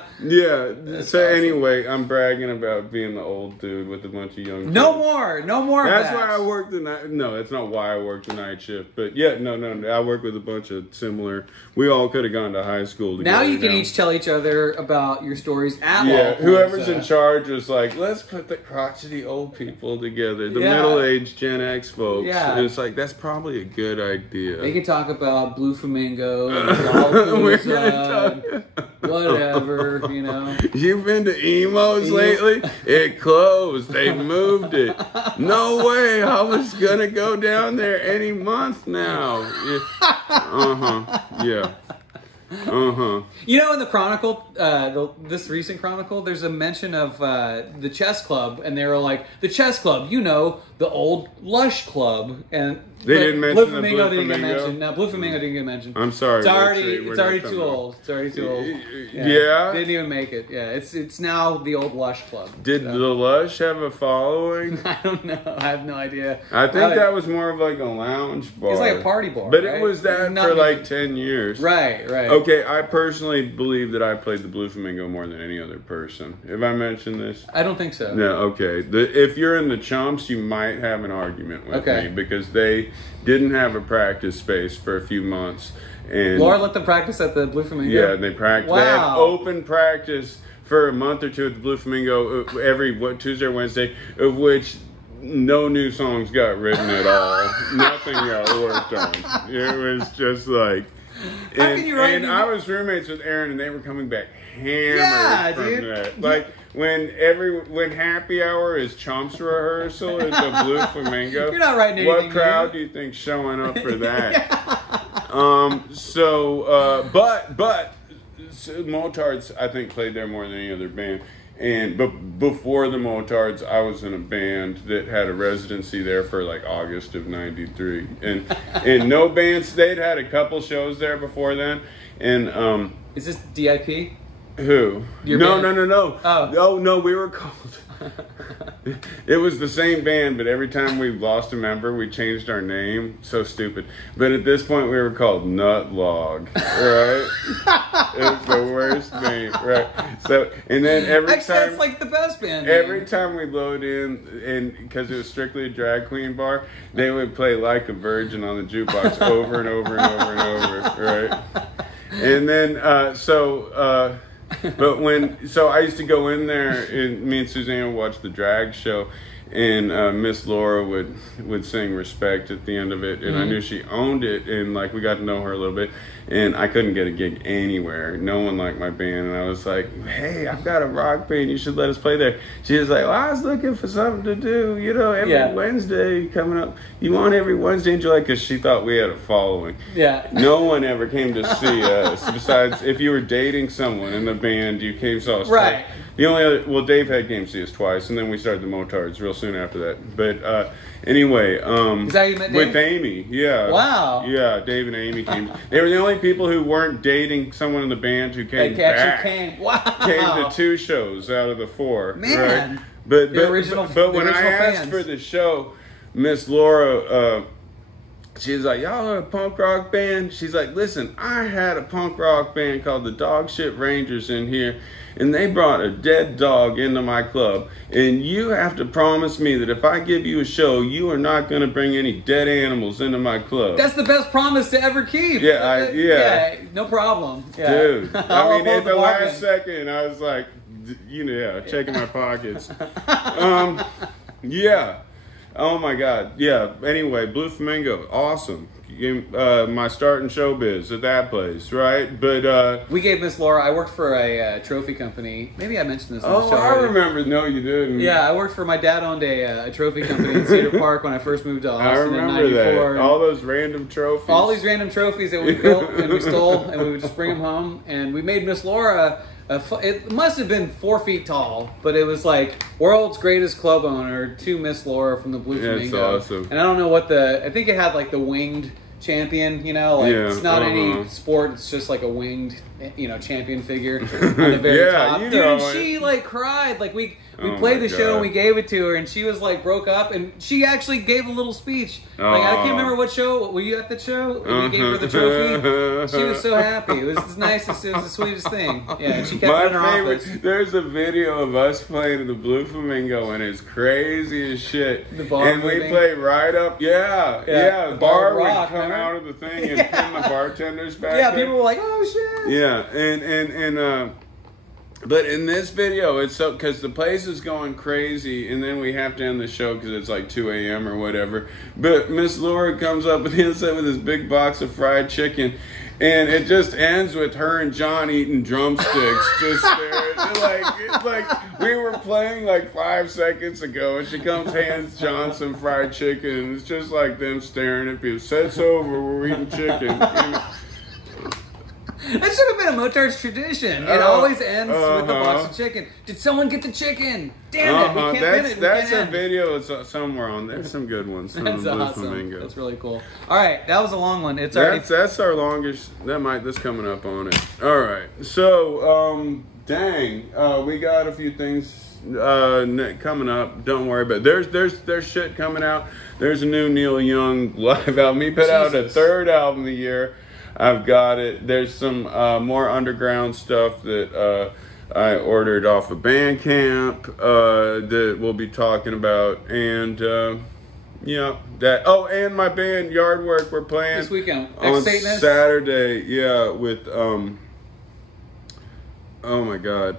so anyway, I'm bragging about being the old dude with a bunch of young kids. No more. That's why I work the night. No, that's not why I work the night shift. But no. I work with a bunch of similar. We all could have gone to high school together. Now you can each tell each other about your stories at Lollapalooza. Whoever's in charge was like, let's put the crotchety old people together, the middle-aged Gen X folks. Yeah. And it's like, that's probably a good idea. They can talk about Blue Flamingo, Lollapalooza, whatever, you know. You've been to Emo's lately? It closed. They moved it. No way. I was going to go down there any month now. Yeah. You know, in the Chronicle, this recent Chronicle, there's a mention of the chess club, and they were like, the chess club, you know, the old Lush club, and they didn't mention Blue Flamingo didn't get mentioned. No, Blue Flamingo didn't get mentioned. I'm sorry. It's already too old. It's already too old. Yeah. Didn't even make it. Yeah, it's now the old Lush club. Did the Lush have a following? I don't know. I have no idea. I think that was more of like a lounge bar. It's like a party bar. But right? it was that for like 10 years. Right. Okay, I personally believe that I played the Blue Flamingo more than any other person. Have I mentioned this? I don't think so. No, okay. If you're in the Chumps, you might have an argument with me because they didn't have a practice space for a few months. And Laura let them practice at the Blue Flamingo? Yeah, they practiced. Wow. They had open practice for a month or two at the Blue Flamingo every Tuesday or Wednesday, of which no new songs got written at all. Nothing got worked on. It was just like... And I was roommates with Aaron, and they were coming back hammered from that. Like when happy hour is Chomps rehearsal at the Blue Flamingo. You're not writing anything. What crowd do you think's showing up for that? But Motards, I think, played there more than any other band. But before the Motards, I was in a band that had a residency there for like August of '93, and no bands. They'd had a couple shows there before then, and is this DIP? Who? No. Oh no, we were called. It was the same band, but every time we lost a member, we changed our name. So stupid. But at this point, we were called Nutlog, right? It's the worst name, right? So, and then every time, that's like the best band name. Every time we load in, and because it was strictly a drag queen bar, they would play Like a Virgin on the jukebox over and over and over and over, right? And then, but I used to go in there, and me and Suzanne would watch the drag show, and Miss Laura would sing Respect at the end of it, and I knew she owned it, and like we got to know her a little bit, and I couldn't get a gig anywhere. No one liked my band, and I was like, hey, I've got a rock band, you should let us play there. She was like, well, I was looking for something to do, every Wednesday coming up. You want every Wednesday in July? Because she thought we had a following. Yeah. No one ever came to see us, besides if you were dating someone in the band, you saw us. Right. The only other, Dave had came to see us twice, and then we started the Motards real soon after that. But anyway, is that how you met Dave? With Amy, yeah. Wow. Yeah, Dave and Amy came. They were the only people who weren't dating someone in the band who came back. Wow. Came to 2 shows out of the 4. Man. Right? But when I asked fans. for the show, Miss Laura, she was like, y'all are a punk rock band? She's like, listen, I had a punk rock band called the Dog Shit Rangers in here, and they brought a dead dog into my club, and you have to promise me that if I give you a show, you are not going to bring any dead animals into my club. That's the best promise to ever keep. Yeah, no problem. Yeah. Dude, I mean, at the last second, I was like, checking my pockets. Yeah. Oh my God. Yeah. Anyway, Blue Flamingo, awesome. My start in showbiz at that place, right? But we gave Miss Laura. I worked for a trophy company. Maybe I mentioned this. On the show I remember. No, you didn't. Yeah, I worked for my dad owned a trophy company in Cedar Park when I first moved to Austin. I remember in '94. that. All those random trophies. All these random trophies that we built and we stole, and we would just bring them home. And we made Miss Laura. It must have been 4 feet tall, but it was like world's greatest club owner to Miss Laura from the Blue Flamingo. That's awesome. And I don't know what I think it had like the winged champion, it's not any sport, it's just like a winged, champion figure on the very top. Dude, she like cried. Like we played the show and we gave it to her, and she was like broke up, and she actually gave a little speech. Like I can't remember what show. Were you at the show? And we gave her the trophy. She was so happy. It was the nicest. It was the sweetest thing. Yeah, and she kept it in her office. There's a video of us playing the Blue Flamingo, and it's crazy as shit. The bar and moving. We play right up. Yeah. The bar would rock, come out of the thing and pin the bartenders back. Yeah, there. people were like, "Oh shit." Yeah, and but in this video, it's so because the place is going crazy, and then we have to end the show because it's like 2 a.m. or whatever. But Miss Laura comes up at the inside with this big box of fried chicken, and it just ends with her and John eating drumsticks, just there. like we were playing like 5 seconds ago, and she comes hands John some fried chicken, and it's just like them staring at people. Set's over, we're eating chicken. That should have been a Motard's tradition. It always ends with the box of chicken. Did someone get the chicken? Damn it, we can't finish. That's a video somewhere on there. Some good ones. That's awesome. That's really cool. All right, that was a long one. That's our longest. This coming up on it. All right, so dang, we got a few things coming up. Don't worry, but there's shit coming out. There's a new Neil Young live album. He put out a third album of the year. I've got it. There's some more underground stuff that I ordered off of Bandcamp that we'll be talking about, and yeah, that. Oh, and my band Yardwork, we're playing this weekend on Saturday. Yeah, with oh my God.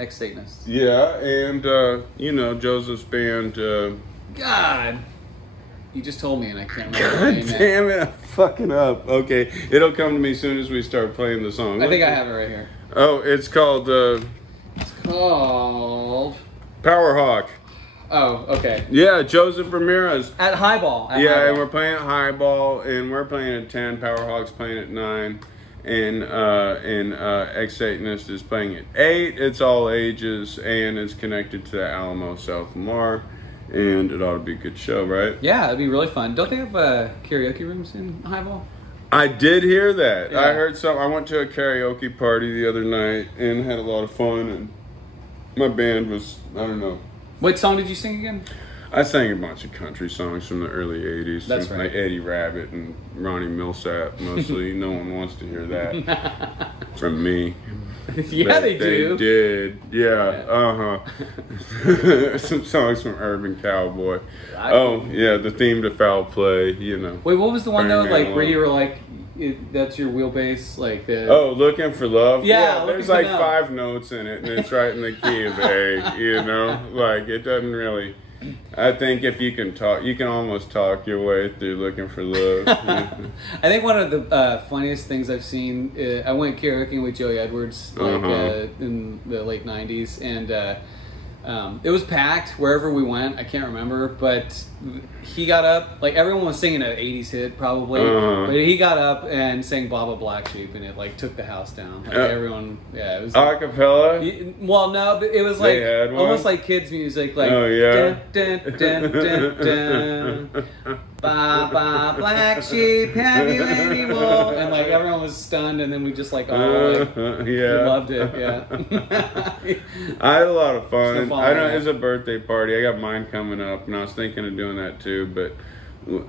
Ex-Satanists. Yeah, and Joseph's band. God. You just told me and I can't remember. God damn it, I'm fucking up. Okay, it'll come to me as soon as we start playing the song. I think I have it right here. Oh, it's called Powerhawk. Oh, okay. Yeah, Joseph Ramirez. At Highball. And we're playing at Highball, and we're playing at 10. Powerhawk's playing at 9. And Ex-Satanist is playing at 8. It's all ages, and it's connected to the Alamo South Lamar. And it ought to be a good show, right? Yeah, it'd be really fun. Don't they have karaoke rooms in Highball? I did hear that. Yeah. I heard some. I went to a karaoke party the other night and had a lot of fun. And my band was, I don't know. What song did you sing again? I sang a bunch of country songs from the early 80s. That's right. Like Eddie Rabbitt and Ronnie Millsap, mostly. No one wants to hear that from me. Yeah, they do. They did. Yeah. Some songs from Urban Cowboy. The theme to Foul Play, Wait, what was the one though? Like where you were like, that's your wheelbase? Like Looking for Love? Yeah, there's like 5 notes in it, and it's right in the key of A, Like, it doesn't really... I think if you can talk, you can almost talk your way through Looking for Love. I think one of the funniest things I've seen, I went karaokeing with Joey Edwards in the late 90s, and it was packed wherever we went. I can't remember, but he got up, like everyone was singing an 80s hit probably, but he got up and sang Baba Black Sheep, and it like took the house down. Like everyone, it was like, acapella. Well, no, but it was like almost like kids music, like dun, dun, dun, dun, dun. Baba Black Sheep, have you any wool? And like everyone was stunned, and then we just like we loved it. Yeah, I had a lot of fun. I know it's a birthday party. I got mine coming up, and I was thinking of doing that too, but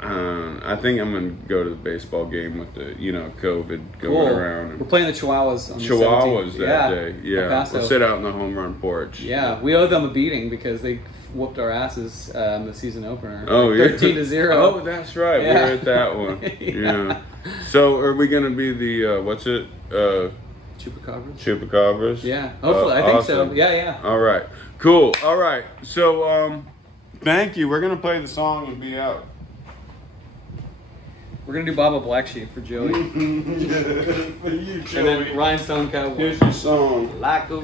I think I'm gonna go to the baseball game with the COVID going around. We're playing the Chihuahuas on the 17th. that day. Yeah, we'll sit out in the home run porch. Yeah, we owe them a beating because they whooped our asses in the season opener. Oh, yeah. 13-0. Oh, that's right. Yeah. We were at that one. Yeah. So are we gonna be the what's it? Chupacabras? Chupacabras? Yeah. Hopefully. I think awesome. so. Yeah. All right. Cool. All right. So thank you. We're gonna play the song and be out. We're gonna do Baba Black Sheep for Joey. For you, Joey. And then Rhinestone Cowboy. Here's your song. Like a